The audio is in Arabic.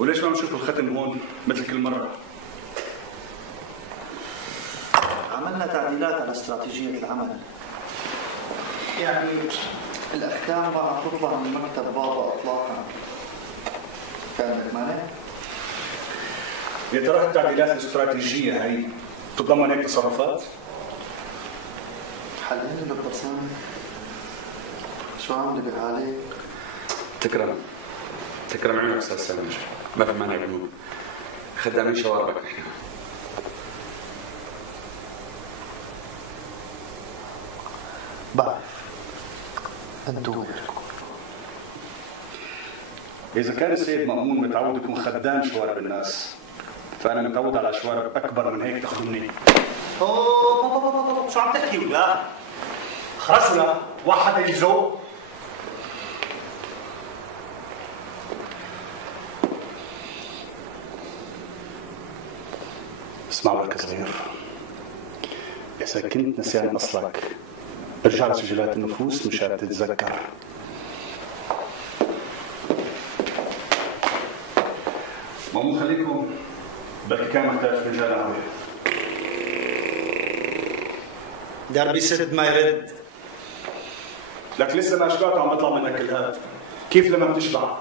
وليش ما بنشوف الختم هون مثل كل مرة؟ عملنا تعديلات على استراتيجية العمل. يعني الأحكام ما عم تطلع من مكتب بابا إطلاقا. كان مانع؟ يا ترى التعديلات الاستراتيجية هي تتضمن هيك تصرفات؟ حليني دكتور سامي. شو عامل بحالك؟ تكرم عيونك استاذ سامي، ما في مانع بنقول خدامين شواربك نحن. بعرف انتو غيركم. إذا كان السيد مأمون متعود يكون خدام شوارب الناس، فأنا متعود على شوارب أكبر من هيك تخدمني. اوه شو عم تحكي ولا؟ خلص ولا؟ واحد يجزو؟ اسمع ولك صغير، إذا كنت نسيان أصلك ارجع لسجلات النفوس مشان تتذكر. مأمون خليكم، بلكي كان محتاج فنجان قهوة. دربي سد ما يرد. لك لسه ما شبعت وعم بطلع منك الهات، كيف لما بتشبع؟